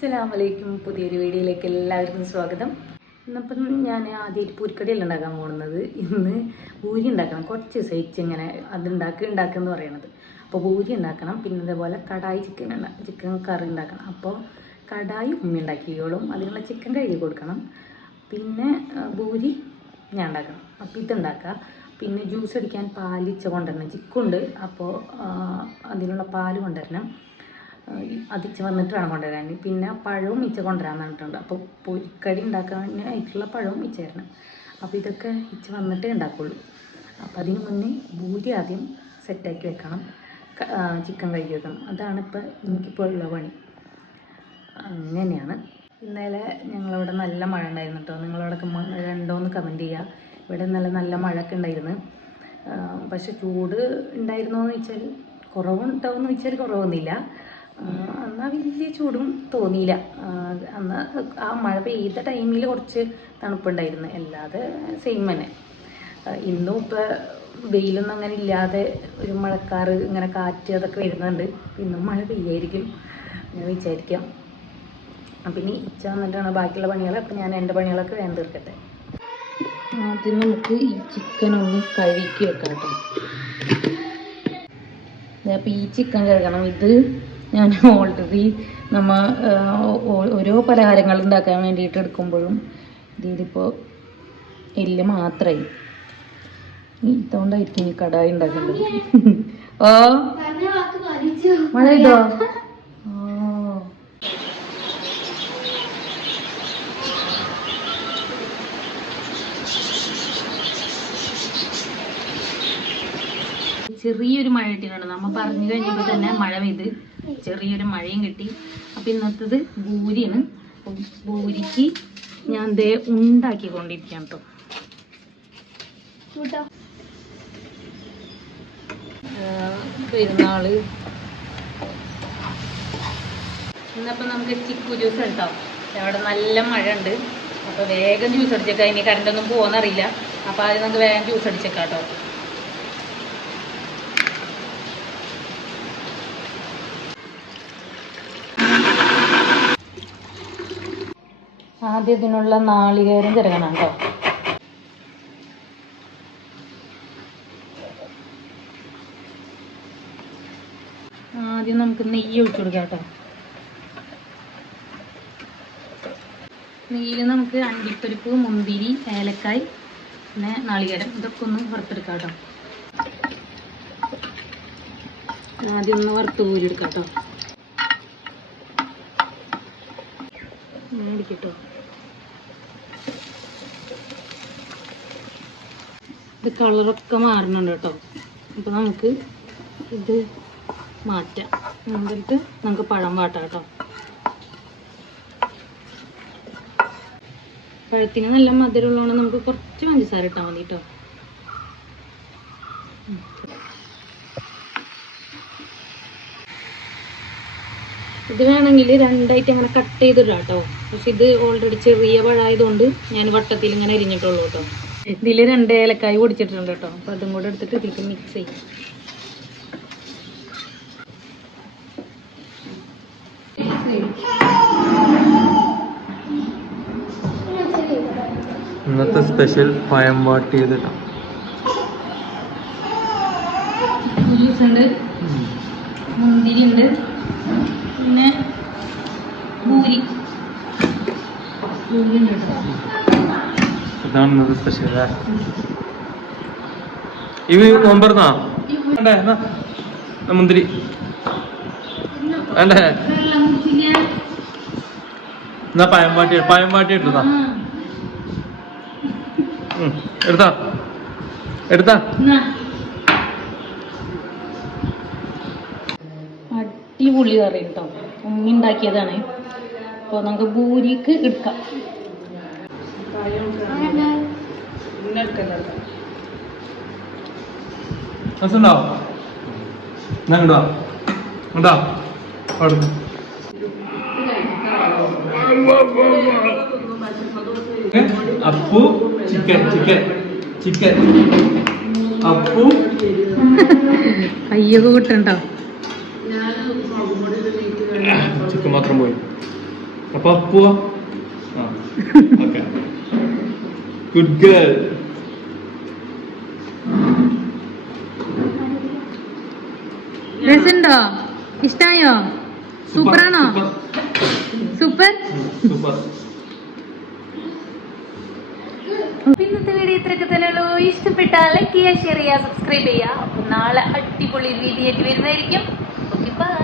അസ്സലാമലൈക്കും. പുതിയൊരു വീഡിയോയിലേക്ക് എല്ലാവർക്കും സ്വാഗതം. ഇന്നിപ്പം ഞാൻ ആദ്യമായിട്ട് പൂരിക്കടിയല്ല ഉണ്ടാക്കാൻ പോകുന്നത്. ഇന്ന് പൂരി ഉണ്ടാക്കണം. കുറച്ച് ദിവസമായിട്ട് ഇങ്ങനെ ഉണ്ടാക്കുമെന്ന് പറയണത്. അപ്പോൾ പൂരി ഉണ്ടാക്കണം. പിന്നെ അതേപോലെ കടായി ചിക്കൻ കറി ഉണ്ടാക്കണം. അപ്പോൾ കടായി ഉമ്മി ഉണ്ടാക്കിയോളും. അതിനുള്ള ചിക്കൻ കഴുകി കൊടുക്കണം. പിന്നെ പൂരി ഞാൻ ഉണ്ടാക്കണം. അപ്പോൾ ഇതുണ്ടാക്കുക. പിന്നെ ജ്യൂസ് അടിക്കാൻ പാൽ ഇച്ച കൊണ്ടുവരണം. ചിക്കുണ്ട്. അപ്പോൾ അതിനുള്ള പാൽ കൊണ്ടുവരണം. അതിച്ച് വന്നിട്ട് വേണം കൊണ്ടുവരാൻ. പിന്നെ പഴവും ഇച്ച കൊണ്ടുവരാൻ പറഞ്ഞിട്ടുണ്ട്. അപ്പോൾ പൊരിക്കടി ഉണ്ടാക്കാനായിട്ടുള്ള പഴവും ഇച്ച തരണം. അപ്പോൾ ഇതൊക്കെ ഇച്ച വന്നിട്ടേ ഉണ്ടാക്കുള്ളൂ. അപ്പോൾ അതിന് മുന്നേ പൂരി ആദ്യം സെറ്റാക്കി വെക്കണം. ചിക്കൻ കഴുകി വെക്കണം. അതാണ് ഇപ്പോൾ എനിക്കിപ്പോൾ ഉള്ള പണി. അങ്ങനെയാണ്. ഇന്നലെ ഞങ്ങളവിടെ നല്ല മഴ ഉണ്ടായിരുന്നു കേട്ടോ. നിങ്ങളവിടെയൊക്കെ രണ്ടോന്ന് കമൻറ്റ് ചെയ്യുക. ഇവിടെ നല്ല മഴയൊക്കെ ഉണ്ടായിരുന്നു. പക്ഷെ ചൂട് ഉണ്ടായിരുന്നോ എന്ന് വെച്ചാൽ കുറവുണ്ടാവുമെന്ന് വെച്ചാൽ കുറവൊന്നുമില്ല. എന്നാൽ വലിയ ചൂടും തോന്നിയില്ല. അന്ന് ആ മഴ പെയ്ത ടൈമിൽ കുറച്ച് തണുപ്പുണ്ടായിരുന്നു. അല്ലാതെ സെയിം തന്നെ. ഇന്നും ഇപ്പോൾ വെയിലൊന്നും അങ്ങനെ ഇല്ലാതെ ഒരു മഴക്കാറ് ഇങ്ങനെ കാറ്റ് അതൊക്കെ വരുന്നുണ്ട്. ഇന്നും മഴ പെയ്യായിരിക്കും ഞാൻ വിചാരിക്കാം. അപ്പം ഇനി ഇച്ച വന്നിട്ടാണ് ബാക്കിയുള്ള പണികൾ. അപ്പം ഞാൻ എൻ്റെ പണികളൊക്കെ വേഗം തീർക്കട്ടെ. ആദ്യം നമുക്ക് ഈ ചിക്കൻ ഒന്ന് കഴുകി വെക്കാം കേട്ടോ. അപ്പോൾ ഈ ചിക്കൻ കഴുകണം. ഇത് ഞാൻ ഓൾറെഡി ഓരോ പലഹാരങ്ങൾ ഉണ്ടാക്കാൻ വേണ്ടിയിട്ട് എടുക്കുമ്പോഴും ഇതിപ്പോൾ എല്ല് മാത്രമായി. ഇതുകൊണ്ടായിരിക്കും ഈ കടായി ഉണ്ടാക്കേണ്ടത്. ഓ മഴ ഇതോ? ചെറിയൊരു മഴ കിട്ടിയിട്ടുണ്ട്. നമ്മൾ പറഞ്ഞു കഴിഞ്ഞപ്പോൾ തന്നെ മഴ പെയ്ത് ചെറിയൊരു മഴയും കിട്ടി. അപ്പം ഇന്നത്തത് പൂരിയാണ്. അപ്പം പൂരിക്ക് ഞാൻ ദേ ഉണ്ടാക്കിക്കൊണ്ടിരിക്കുകയാണ് കേട്ടോ. പെരുന്നാള് ഇന്നപ്പം നമുക്ക് ചിക്കു ജ്യൂസ് ഉണ്ടാവും. അവിടെ നല്ല മഴ ഉണ്ട്. അപ്പോൾ വേഗം ജ്യൂസ് അടിച്ചേക്കാം. ഇനി കറണ്ടൊന്നും പോകുന്നറിയില്ല. അപ്പോൾ ആദ്യം നമുക്ക് വേഗം ജ്യൂസ് അടിച്ചേക്കാം കേട്ടോ. ആദ്യം ഇതിനുള്ള നാളികേരം ചിരകണം കേട്ടോ. ആദ്യം നമുക്ക് നെയ്യ് ഒഴിച്ചു കൊടുക്കാം കേട്ടോ. നെയ്യിൽ നമുക്ക് അണ്ടിപ്പരിപ്പ്, മുന്തിരി, ഏലക്കായ്, പിന്നെ നാളികേരം ഇതൊക്കെ ഒന്ന് വറുത്തെടുക്കാം കേട്ടോ. ആദ്യം ഒന്ന് വറുത്ത് ഊരിയെടുക്കാം കേട്ടോ. മേടിക്കട്ടോ. ഇത് കളറൊക്കെ മാറുന്നുണ്ട് കേട്ടോ. അപ്പോൾ നമുക്ക് ഇത് മാറ്റാം. എന്നിട്ട് നമുക്ക് പഴം വാട്ടാം കേട്ടോ. പഴത്തിന് നല്ല മധുരമുള്ളതുകൊണ്ട് നമുക്ക് കുറച്ച് പഞ്ചസാര ഇട്ടാൽ മതി കേട്ടോ. ഇത് വേണമെങ്കിൽ രണ്ടായിട്ട് അങ്ങനെ കട്ട് ചെയ്തിടാം കേട്ടോ. പക്ഷെ ഇത് ഓൾറെഡി ചെറിയ പഴമായതുകൊണ്ട് ഞാൻ വട്ടത്തിൽ ഇങ്ങനെ എരിഞ്ഞിട്ടുള്ളൂ കേട്ടോ. ഇതിൽ 2 ഏലക്കായ് പൊടിച്ചിട്ടുണ്ട് കേട്ടോ. അപ്പോൾ അതും കൂടെ എടുത്തിട്ട് ഇതിലേക്ക് മിക്സ് ചെയ്യും. ഇന്നത്തെ സ്പെഷ്യൽ പഴം വാട്ടിയത് കേട്ടോ. ഉണ്ട്, മുന്തിരി ഉണ്ട്, പിന്നെ പൂരി ഉണ്ട് കേട്ടോ. ഇതാണ് ഇന്നത്തെ സ്പെഷ്യൽ. ഇവ നോമ്പറന്നാ മുന്തിരി വേണ്ടേ? എന്നാ പഴം വാട്ടി എടുത്താ എടുത്താ അടിപൊളി കറി കേട്ടോ. ഉമ്മി ഉണ്ടാക്കിയതാണ്. അപ്പോൾ നമുക്ക് പൂരിക്ക് എടുക്കാം. അപ്പു ചിക്കൻ അപ്പു കയ്യൊക്കെ കിട്ടണ്ടോ? ചിക്കൻ മാത്രം പോയി. അപ്പൊ അപ്പു ഗുഡ് ഗേൾ. രസമുണ്ടോ? ഇഷ്ടായോ? സൂപ്പറാണോ? സൂപ്പർ. സൂപ്പർ. ഇന്നത്തെ വീഡിയോ ഇത്രയൊക്കെ തന്നെ ഉള്ളൂ. ഇഷ്ടപ്പെട്ടാൽ ലൈക്ക് ചെയ്യുക, ഷെയർ ചെയ്യുക, സബ്സ്ക്രൈബ് ചെയ്യുക. അപ്പം നാളെ അടിപൊളി വീഡിയോ ആയിട്ട് വരുന്നതായിരിക്കും. Okay, by.